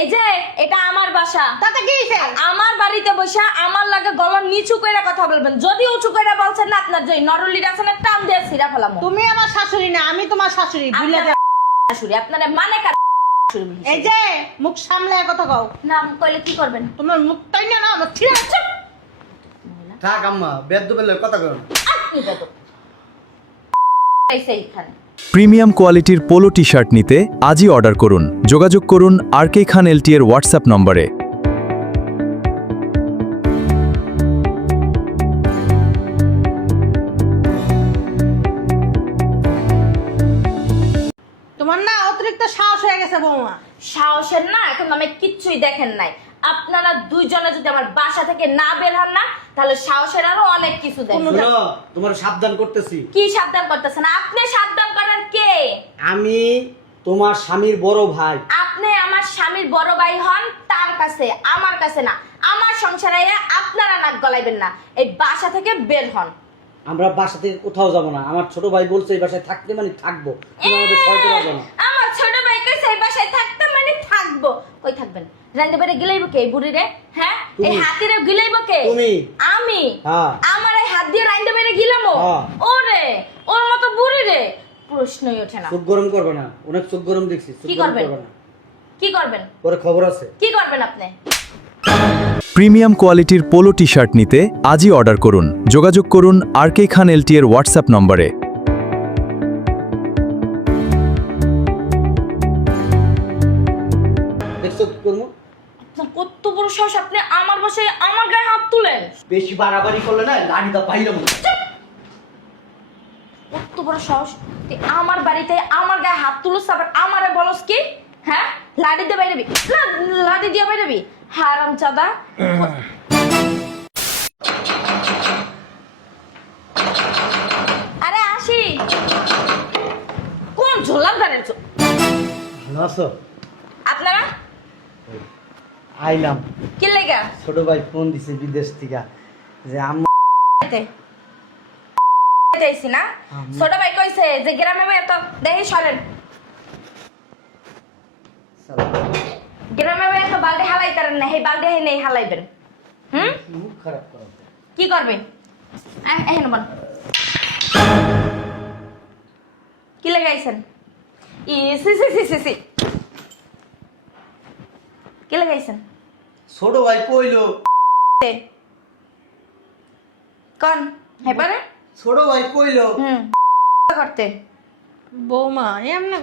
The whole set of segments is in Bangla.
এই যে এটা আমার বাসা, তাতে কি হইছে? আমার বাড়িতে বসে আমার লাগে গলা নিচু কইরা কথা বলবেন। যদি উঁচু কইরা বলছেন না, আপনার যে নরলির আছে না, টান দিয়ে ছিড়া ফেলামু। তুমি আমার শাশুড়ি না, আমি তোমার শাশুড়ি। ভুলে যাও। শাশুড়ি আপনারে মানে কার শাশুড়ি? এই যে মুখ সামলে কথা কও। না মুখ কইলে কি করবেন? তোমার মুখটাই না আমার ছিঁড়ে চুপ। থাক আম্মা, বেদ্যবেলে কথা কর। আপনি দেখো এইখানে প্রিমিয়াম কোয়ালিটির পোলো টি শার্ট নিতে আজই অর্ডার করুন। যোগাযোগ করুন RK খান LT এর হোয়াটসঅ্যাপ নম্বরে। তোমার না অতিরিক্ত সাহস হয়ে গেছে বৌমা। সাহসের না, এখন আমি কিচ্ছুই দেখেন নাই। আপনারা দুইজনে যদি আমার বাসা থেকে না বের হন না, তাহলে সাহসের আরো অনেক কিছু দেখেন। শোনো, তোমার সাবধান করতেছি। কি সাবধান করতেছেন? আপনি সাবধান করেন কে? আমি তোমার স্বামীর বড় ভাই। আপনি আমার স্বামীর বড় ভাই হন, তার কাছে, আমার কাছে না। আমার সংসারে আপনারা নাক গলাইবেন না। এই বাসা থেকে বের হন। আমরা বাসা থেকে কোথাও যাব না। আমার ছোট ভাই বলছে এই বাসায় থাকতে মানে থাকবো। তুমি আমাদের সহায়তা করবে না। আমার ছোট ভাই কইছে এই বাসায় থাকতে মানে থাকবো। কই থাকবেন? রাইন্দে বেরে গিলাইবো কে এই বুড়ি রে? হ্যাঁ, এই হাতিরে গিলাইবো কে? তুমি। আমি। হ্যাঁ। আমার এই হাত দিয়ে রাইন্দে বেরে গিলামো? হ্যাঁ। ওরে, ওর মতো বুড়ি রে প্রশ্নই ওঠে না। চোখ গরম করবে না, অনেক চোখ গরম দেখছি। চোখ কি গরম করবেন? করবে না। কি করবেন? পরে খবর আছে। কি করবেন আপনি? প্রিমিয়াম কোয়ালিটির পোলো টি শার্ট নিতে আজই অর্ডার করুন। যোগাযোগ করুন RK খান LT এর হোয়াটসঅ্যাপ নম্বরে। দেখছো কি করবো? আপনার কত বড় সাহস, আপনি আমার বাসায় আমার গায়ে হাত তুলেন? বেশি বাড়াবাড়ি করলে না লাঠিটা বাইরে মতো। কত বড় সাহস, তুই আমার বাড়িতে আমার গায়ে হাত তুলছ, আবার আমারে বলস কি? হ্যাঁ, লাঠি দিয়ে বাইরেবি? লাঠি দিয়ে বাইরেবি? হারামজাদা। আরে আসি, কোন ঝোলার দাঁড়িয়েছ? ভালো আছো? আপনারা আইলাম। কি লেগা? ছোট ভাই ফোন দিছে বিদেশ থেকে যে আম্মা যাইছি না। ছোট ভাই কইছে যে গ্রামে ভাই তো দেখি সরেন, গ্রামে ভাই তো বালতি হালাই করেন না, এই বালতি নেই হালাইবেন। মুখ খারাপ করো। কি করবে? এখানে বল, কি লাগাইছেন? সি কি লাগাইছেন? ছোট ভাই কইলো। কোন হেপারে? ছোট ভাই কইলো। করতে বৌমা এমনি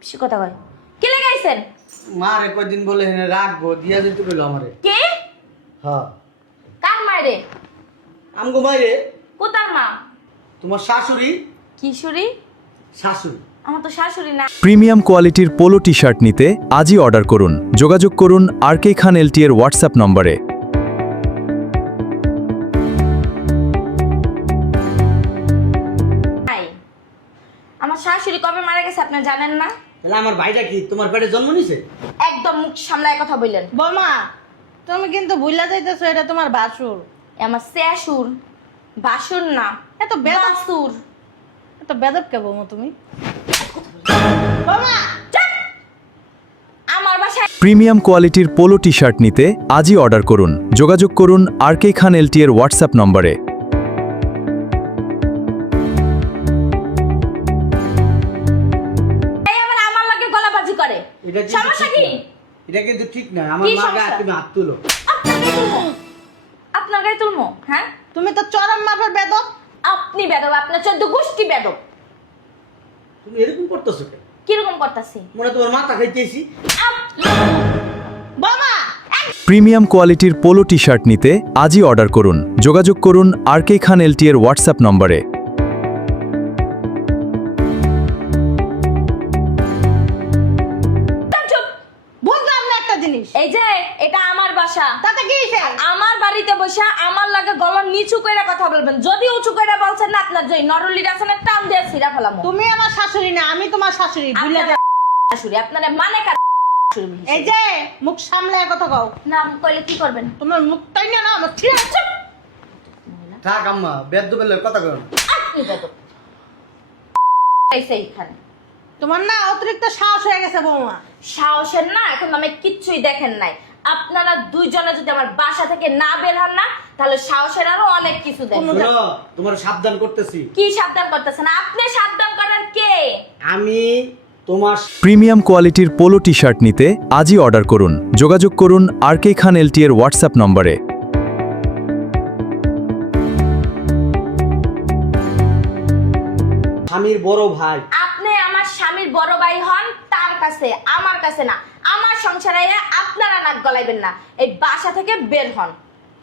বেশি কথা কয়। কি লাগাইছেন? মারে কয়দিন বলে হেনে রাখবো দিয়া দিতে কইলো আমারে। কে? হ্যাঁ। কার মায়েরে? আমগো মাইরে। কোথার মা? তোমার শাশুড়ি। কিশোরী? শাশুড়ি। আমার তো শাশুড়ি না। প্রিমিয়াম কোয়ালিটির পোলো টি শার্ট নিতে আজই অর্ডার করুন। যোগাযোগ করুন RK খান LT এর হোয়াটসঅ্যাপ নম্বরে। আমার শাশুড়ি কবে মারা গেছে আপনি জানেন না? তাহলে আমার ভাইটা কি তোমার পেটে জন্ম নিছে? একদম মুখ সামলায় কথা বললেন। বৌমা তুমি কিন্তু ভুলা যাইতেছো, এটা তোমার বাসুর। আমার শেষুর, বাসুর না, এত বেদব, বাসুর। এত বেদব কে বৌমা তুমি? বৌমা চুপ! আমার বাসায় প্রিমিয়াম কোয়ালিটির পোলো টি শার্ট নিতে আজই অর্ডার করুন। যোগাযোগ করুন RK খান LT এর হোয়াটসঅ্যাপ নম্বরে। আমার লাগে গলাবাজি করে। এটা কি সমস্যা কি? এটা কিন্তু ঠিক না। আমার কি মা গায়ে সমস্যা? তুমি হাত তুলো। আপনার গায়ে তুলমো? হ্যাঁ, তুমি তো চরম মাপের বেদব। আপনি বেদব, আপনার 14 গোষ্ঠী বেদব। তুমি এরকম করতেছো কেন? কিরকম করতেছি? মনে তোমার মাথা খাইতেছি। বৌমা প্রিমিয়াম কোয়ালিটির পোলো টি শার্ট নিতে আজই অর্ডার করুন। যোগাযোগ করুন RK খান LT এর হোয়াটসঅ্যাপ নম্বরে। চুপ! বুঝলাম না একটা জিনিস। এই যে এটা আমার বাসা, তাতে কি হইছে? আমার বাড়িতে বসে আমার লাগে গলা নিচু কইরা কথা বলবেন। যদি উঁচু কইরা বলছেন না, আপনার যে নরলির আছে না, টান দিয়ে ছিড়া ফেলামু। তুমি আমার শাশুড়ি না, আমি তোমার শাশুড়ি। ভুলে যাও। শাশুড়ি আপনারা মানে কার শাশুড়ি? এই যে মুখ সামলে কথা কও। না কইলে কি করবেন? তোমার মুখটাই না আমার ছিঁড়ে চুপ। থাক আম্মা, বেদ্যবেলে কথা কর। আপনি বেদব এইখানে তোমার না অতিরিক্ত সাহস হয়ে গেছে বৌমা। সাহসের না এখন আমি কিচ্ছুই দেখেন নাই। আপনারা দুইজনে যদি আমার বাসা থেকে না বের হন না, তাহলে সাহসের আরো অনেক কিছু দেখেন। শোনো, তোমার সাবধান করতেছি। কি সাবধান করতেছেন আপনি? সাবধান করার কে? আমি তোমার প্রিমিয়াম কোয়ালিটির পোলো টি শার্ট নিতে আজই অর্ডার করুন। যোগাযোগ করুন RK খান LT এর হোয়াটসঅ্যাপ নম্বরে। স্বামীর বড় ভাই। আপনি আমার স্বামীর বড় ভাই হন, তার কাছে, আমার কাছে না। আমার সংসারে আপনারা নাক গলাইবেন না। এই বাসা থেকে বের হন।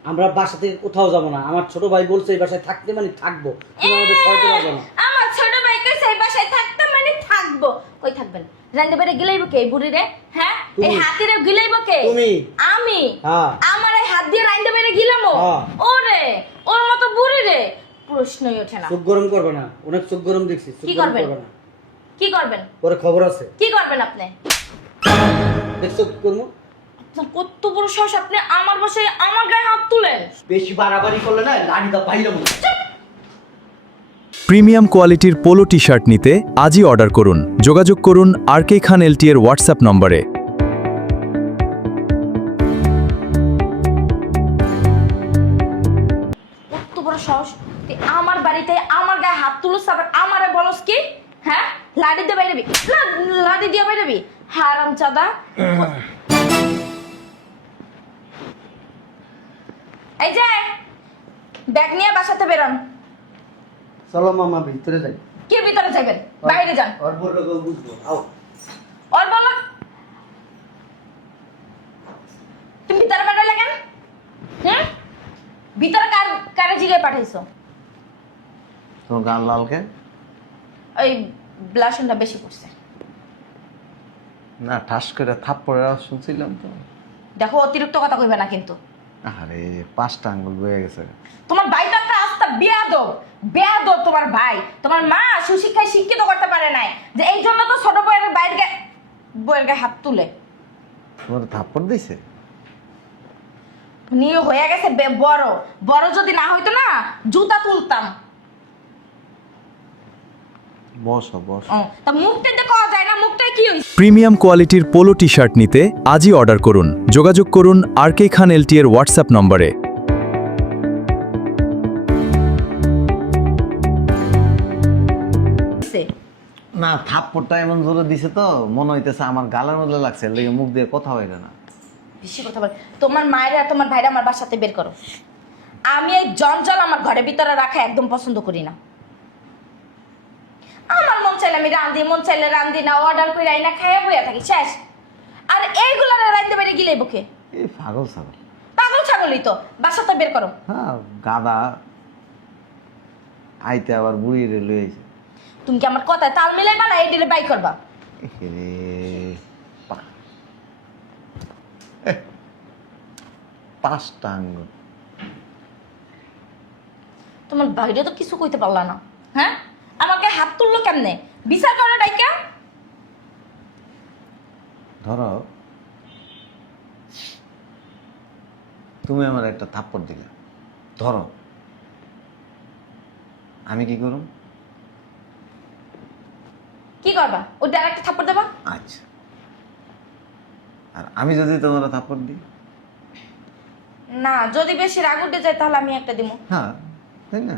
আমরা বাসা থেকে কোথাও যাব না। আমার ছোট ভাই বলছে এই বাসায় থাকতে মানে থাকবো, তুমি আমাদের সহায়তা করবে না। আমার ছোট ভাইকে সেই বাসায় থাকতে মানে থাকবো। কই থাকবেন? রাইন্দে বেড়ে গিলাইব কে এই বুড়ি রে? হ্যাঁ, এই হাতিরে গিলাইব কে? তুমি। আমি। হ্যাঁ। আমার এই হাত দিয়ে রাইন্দে বেড়ে গিলামো? হ্যাঁ। ওরে, ওর মতো বুড়ি রে প্রশ্নই ওঠে না। চোখ গরম করবে না, অনেক চোখ গরম দেখছি। চোখ কি গরম করবেন? করবে না। কি করবেন? পরে খবর আছে। কি করবেন আপনি? দেখছো কি করবো? আপনার কত বড় সাহস, আপনি আমার বাসায় আমার গায়ে হাত তুলেন? বেশি বাড়াবাড়ি করলে না লাড়িটা বাইরে মনে। প্রিমিয়াম কোয়ালিটির পোলো টি শার্ট নিতে আজই অর্ডার করুন। যোগাযোগ করুন RK খান LT এর হোয়াটসঅ্যাপ নম্বরে। কত বড় সাহস, তুই আমার বাড়িতে আমার গায়ে হাত তুলছ, আবার আমারে বলস কি? হ্যাঁ, লাড়ি দিয়ে বাইরেবি? লাড়ি দিয়ে বাইরেবি? হারামজাদা। এই যে ব্যাগ নিয়ে বাসাতে বেরোন। চলো মামা ভিতরে যাই। কি ভিতরে যাবেন? বাইরে যান। ওর বড় বুঝবো। আও। ওর বলো, তুমি ভিতরে পাঠাইলে কেন? হুম, ভিতরে কারে জিগে পাঠাইছো? তোমার গান লালকে ওই ব্লাশনটা বেশি পড়ছে। না ঠাস করে থাপ্পড়ের আওয়াজ শুনছিলাম তো। দেখো, অতিরিক্ত কথা কইবে না কিন্তু। আরে 5টা আঙ্গুল বয়ে গেছে। তোমার ভাই তো একটা আস্তা বেয়াদব। বেয়াদব তোমার ভাই। তোমার মা সুশিক্ষায় শিক্ষিত করতে পারে নাই, যে এই জন্য তো ছোট বউয়ের বউয়ের গায়ে হাত তুলে। তোমার থাপ্পড় দিছে? নিয়ে হয়ে গেছে বড়। বড় যদি না হইতো না, জুতা তুলতাম। বসো বসো। তা মুখটা দেখা যায় না, মুখটাই কি হইছে? প্রিমিয়াম কোয়ালিটির পোলো টি শার্ট নিতে আজই অর্ডার করুন। যোগাযোগ করুন RK খান LT এর হোয়াটসঅ্যাপ নম্বরে। না থাপ্পড়টা এমন জোরে দিছে তো মনে হইতেছে আমার গালের মধ্যে লাগছে, লেগে মুখ দিয়ে কথা হইল না। বেশি কথা বল। তোমার মায়ের আর তোমার ভাইরা আমার বাসাতে বের করো। আমি এই জঞ্জাল আমার ঘরের ভিতরে রাখা একদম পছন্দ করি না। আমার মন চাইলে আমি রান্ধি, মন চাইলে রান্ধি না, অর্ডার করে আইনা খাইয়া বইয়া থাকি, শেষ। আর এইগুলা রাইতে বেড়ে গিলে বুকে এই পাগল ছাগল। পাগল ছাগলই তো। বাসাতে বের করো। হ্যাঁ গাদা আইতে আবার বুড়ি রে লই আইছে। তুমি কি আমার কথায় তাল মিলাইবা না এই ডিলে বাই করবা? এরে পা- এহ, 5টা আঙ্গুল। তোমার বাইরে তো কিছু কইতে পারলা না। হ্যাঁ, আমাকে হাত তুললো কেমনে? বিচার করো ডাইকা। ধরো তুমি আমার একটা থাপ্পড় দিলে, ধরো আমি কি করুম? কি করবা? ও ডাইরেক্ট থাপ্পড় দেবা? আচ্ছা, আর আমি যদি তোমার থাপ্পড় দিই? না, যদি বেশি রাগ উঠে যায় তাহলে আমি একটা দিমু। হ্যাঁ তাই না?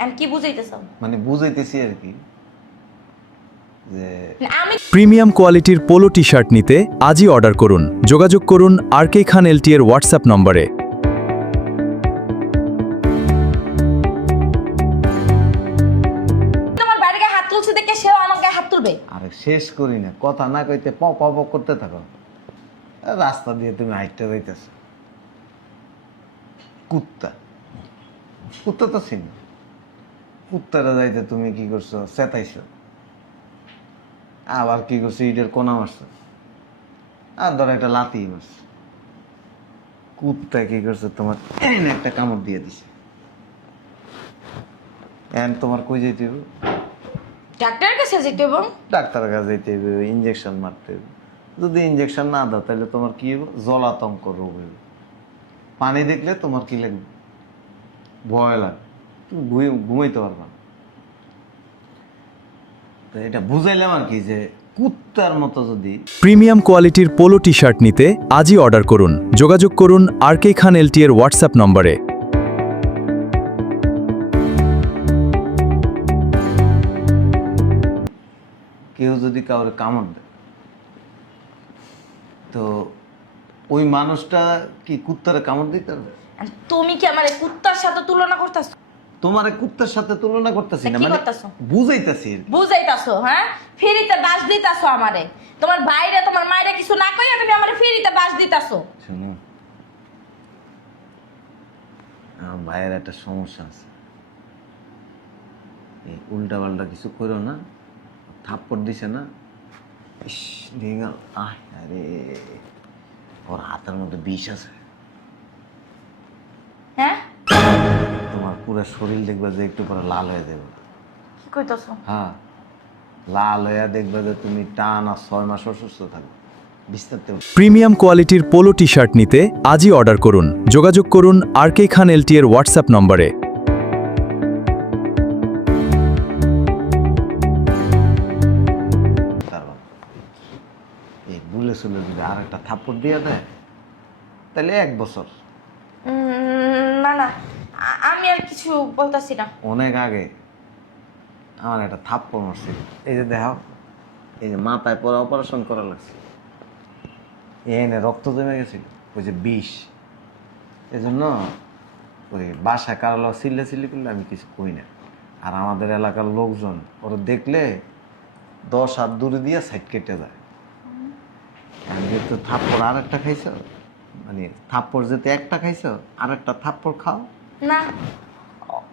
আমি কি বুঝাইতেছো? মানে বুঝাইতেছি আর কি যে আমি প্রিমিয়াম কোয়ালিটির পোলো টি শার্ট নিতে আজই অর্ডার করুন। যোগাযোগ করুন RK খান LT এর হোয়াটসঅ্যাপ নম্বরে। তোমার বাইরে গায়ে হাত তুলছে দেখে সেও আমার গায়ে হাত তুলবে? আরে শেষ করি না, কথা না কইতে প প প করতে থাকো। রাস্তা দিয়ে তুমি হাইটটা যাইতেছ, কুত্তা কুত্তা তো চিনি। কুত্তারা যাইতে তুমি কি করছো? চেতাইছো। আবার কি করছো? ইটের কোনা মারছো, আর ধর একটা লাতি মারছো। কুত্তা কি করছো? তোমার এনে একটা কামড় দিয়ে দিছে। এখন তোমার কই যাইতে হইব? ডাক্তারের কাছে যেতে হবে। ডাক্তারের কাছে যেতে হইব, ইঞ্জেকশন মারতে হইব। যদি ইঞ্জেকশন না দাও তাহলে তোমার কি হইব? জলাতঙ্ক রোগ হইব। পানি দেখলে তোমার কি লাগবে? ভয় লাগবে, তুমি ঘুমাইতে পারবা না। তো এটা বুঝাইলাম আর কি যে কুত্তার মতো যদি প্রিমিয়াম কোয়ালিটির পোলো টি শার্ট নিতে আজই অর্ডার করুন। যোগাযোগ করুন RK খান LT এর হোয়াটসঅ্যাপ নম্বরে। কেউ যদি কাউরে কামড় দেয় তো ওই মানুষটা কি কুত্তারে কামড় দিতে পারবে? আর তুমি কি আমার কুত্তার সাথে তুলনা করতেছো? তোমারে কুত্তার সাথে তুলনা করতেছি না, কি মানে করতাছো? বুঝাইতাছি। বুঝাইতাছো? হ্যাঁ, ফ্রিতে বাস দিতাছো আমারে। তোমার বাইরে তোমার মায়েরা কিছু না কইয়া তুমি আমারে ফ্রিতে বাস দিতাছো। শোনো, আমার ভাইয়ের একটা সমস্যা আছে, এই উল্টা পাল্টা কিছু করো না, থাপ্পড় দিছে না, ইস দিয়ে গেল। আরে ওর হাতের মধ্যে বিষ আছে, হ্যাঁ, তোমার পুরো শরীর দেখবে যে একটু পরে লাল হয়ে যাবে। কি কইতাছো? হ্যাঁ, লাল হয়ে দেখবে যে তুমি টানা 6 মাস অসুস্থ থাকবে, বিস্তারিত। প্রিমিয়াম কোয়ালিটির পোলো টি শার্ট নিতে আজই অর্ডার করুন। যোগাযোগ করুন RK খান LT এর হোয়াটসঅ্যাপ নম্বরে। এই বুলে সুলে যদি আর একটা থাপ্পড় দিয়ে দেয় তাহলে 1 বছর। না না, আমি আর কিছু বলতাছি না। অনেক আগে আমার একটা থাপ্পড় মারছিল, এই যে দেখো, এই যে মাথায় পরে অপারেশন করা লাগছে, এনে রক্ত জমে গেছিল, ওই যে বিষ। এই জন্য ওই বাসায় কারো চিল্লাচিল্লি করলে আমি কিছু কই না। আর আমাদের এলাকার লোকজন ওরা দেখলে 10 হাত দূরে দিয়ে সাইড কেটে যায়। আমি যেহেতু থাপ্পড় আর একটা খাইছ, মানে থাপ্পড় যেতে একটা খাইছ, আর একটা থাপ্পড় খাও না,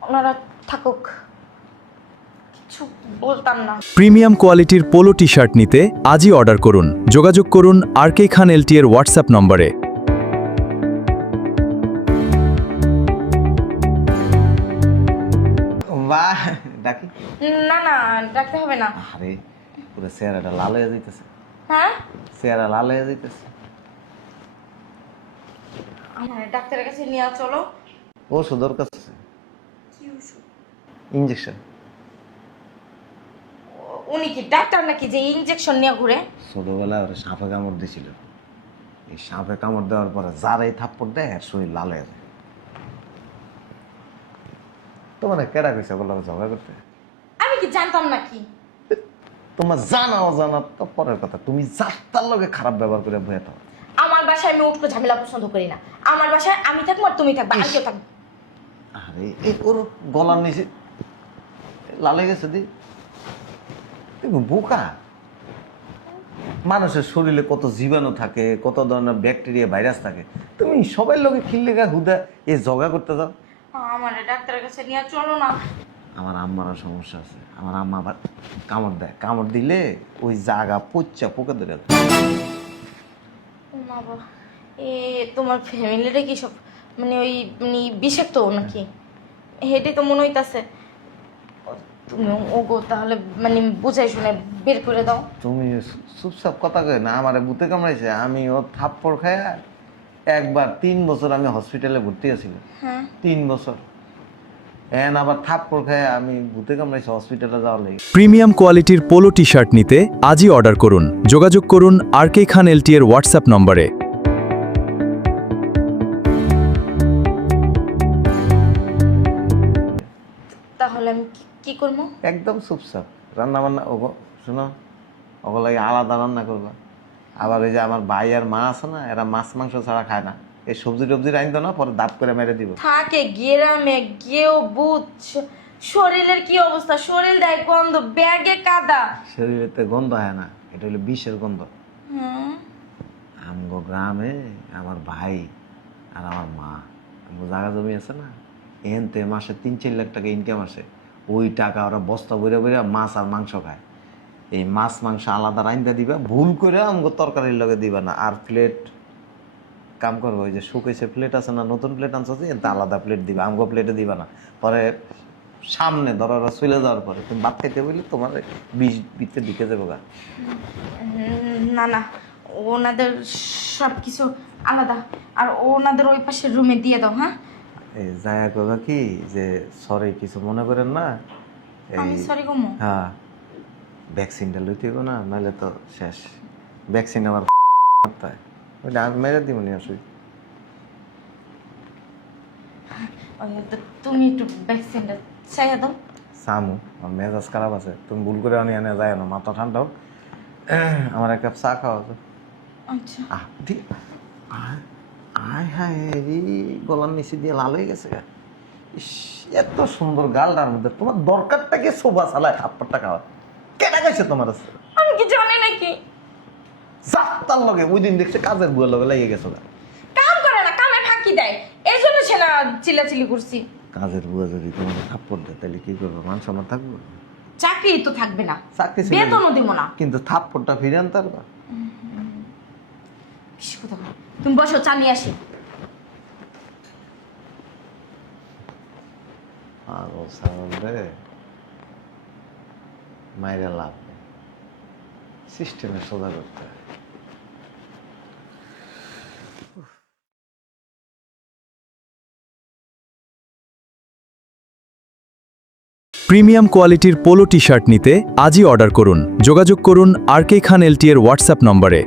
ওনারা থাকুক, কিছু বলতাম না। প্রিমিয়াম কোয়ালিটির পোলো টি শার্ট নিতে আজই অর্ডার করুন। যোগাযোগ করুন RK খান LT এর হোয়াটসঅ্যাপ নম্বরে। বাহ, ডাকি? না না, ডাকতে হবে না। আরে পুরো চেহারাটা লাল হয়ে যাইতেছে, হ্যাঁ, চেহারা লাল হয়ে যাইতেছে। আমার ডাক্তারের কাছে নিয়ে চলো। ওষুধ ওর কাছে, কি ওষুধ? ইঞ্জেকশন। উনি কি ডাক্তার নাকি যে ইনজেকশন নিয়ে ঘুরে? ছোটবেলায় ওরা সাপে কামড় দিয়েছিল, এই সাপে কামড় দেওয়ার পরে যারাই থাপ্পড় দেয় আর শরীর লাল হয়ে যায়। তোমার কেডা কইছে বলো ঝগড়া করতে? আমি কি জানতাম নাকি? তোমার জানা অজানা তো পরের কথা, তুমি যাত্রার লগে খারাপ ব্যবহার করে বয়ে থাকো। আমার বাসায় আমি উঠকো ঝামেলা পছন্দ করি না। আমার বাসায় আমি থাকবো আর তুমি থাকবা, আর কেউ থাকবো। আরে এই ওর গলার নিচে লাল হয়ে গেছে দি, তুমি বোকা। মানুষের শরীরে কত জীবাণু থাকে, কত ধরনের ব্যাকটেরিয়া ভাইরাস থাকে, তুমি সবাই লোকে খিল্লে গা হুদা এই জগা করতে যাও। আমার ডাক্তারের কাছে নিয়ে চলো না। আমার আম্মারও সমস্যা আছে, আমার আম্মা আবার কামড় দেয়, কামড় দিলে ওই জায়গা পচ্চা পোকা ধরে যায়। ও মা বাবা, তোমার ফ্যামিলিটা কি সব মানে ওই মানে বিষাক্ত নাকি? হেঁটে তো মনে হইতাছে। তুমি ওগো তাহলে মানে বুঝাই শুনে বের করে দাও। তুমি চুপচাপ কথা কই না, আমারে ভূতে কামড়াইছে, আমি ও থাপ্পড় খায়া একবার 3 বছর আমি হসপিটালে ভর্তি আছি। হ্যাঁ, 3 বছর এন আবার থাপ্পড় খায়া আমি ভূতে কামড়াইছে হসপিটালে যাওয়ার লাগে। প্রিমিয়াম কোয়ালিটির পোলো টি শার্ট নিতে আজই অর্ডার করুন। যোগাযোগ করুন RK খান LT এর হোয়াটসঅ্যাপ নম্বরে। তাহলে আমি কি করবো? একদম চুপচাপ রান্না বান্না ওগো শোনো, ওগুলাই আলাদা রান্না করবা। আবার ওই যে আমার ভাই আর মা আছে না, এরা মাছ মাংস ছাড়া খায় না, এই সবজি টবজি রাইন্দো না, পরে দাঁত করে মেরে দিব। থাকে গ্রামে গেও বুঝ, শরীরের কি অবস্থা? শরীর দেয় গন্ধ, ব্যাগে কাদা। শরীরেতে গন্ধ হয় না, এটা হলো বিষের গন্ধ। হুম, আমগো গ্রামে আমার ভাই আর আমার মা, আমগো জায়গা জমি আছে না, এনতে মাসে 3-4 লাখ টাকা ইনকাম আসে। ওই টাকা ওরা বস্তা বইরা বইরা মাছ আর মাংস খায়। এই মাছ মাংস আলাদা রাইন্দা দিবা, ভুল করে আমগো তরকারির লগে দিবা না। আর প্লেট কাম করবো, ওই যে শুকাইছে প্লেট আছে না, নতুন প্লেট আনছো, এতে আলাদা প্লেট দিবা, আমগো প্লেটে দিবা না। পরে সামনে ধরো ওরা চলে যাওয়ার পরে তুমি ভাত খাইতে বলি তোমার বিষ বিতে ঢুকে যাবো গা। না না, ওনাদের সব কিছু আলাদা, আর ওনাদের ওই পাশের রুমে দিয়ে দাও। হ্যাঁ, এই জায়গা করবা কি যে সরি কিছু মনে করেন না। আমি সরি কমো। হ্যাঁ, ভ্যাকসিনটা লইতে হইব না, নাহলে তো শেষ। ভ্যাকসিন আমার মাথায়, ওইটা আমি মেরে দিব নি আসুই। তুমি একটু ভ্যাকসিনটা চাইয়া দাও। সামু, আমার মেজাজ খারাপ আছে, তুমি ভুল করে আনি আনে যায় না, মাথা ঠান্ডা হোক। আমার এক কাপ চা খাওয়া আছে। আচ্ছা আহ ঠিক, আয় হায়, এই গলার নিচে দিয়ে লাল হয়ে গেছে। ইস, এত সুন্দর গালটার মধ্যে তোমার দরকারটা কি শোভা চালায় থাপ্পড়টা খাওয়া? কেনা গেছে তোমার? আমি কি জানি নাকি? তার লগে ওই দিন দেখছে কাজের বুয়ার লগে লেগে গেছো। কাম করে না, কামে ফাঁকি দেয়, এই জন্য সে না চিল্লাচিল্লি করছি। কাজের বুয়া যদি তোমার থাপ্পড় দেয় তাহলে কি করবো? মান সম্মান থাকবো? চাকরি তো থাকবে না, চাকরি ছিল বেতনও দিব না। কিন্তু থাপ্পড়টা ফিরে আনতে পারবা? বেশি কথা বলো। তুমি বসো, চালিয়ে আসি। পাগল ছাগল রে, মাইরা লাভ নেই, সিস্টেমে সোজা করতে হয়। প্রিমিয়াম কোয়ালিটির পোলো টি শার্ট নিতে আজই অর্ডার করুন। যোগাযোগ করুন RK Khan LT এর হোয়াটসঅ্যাপ নম্বরে।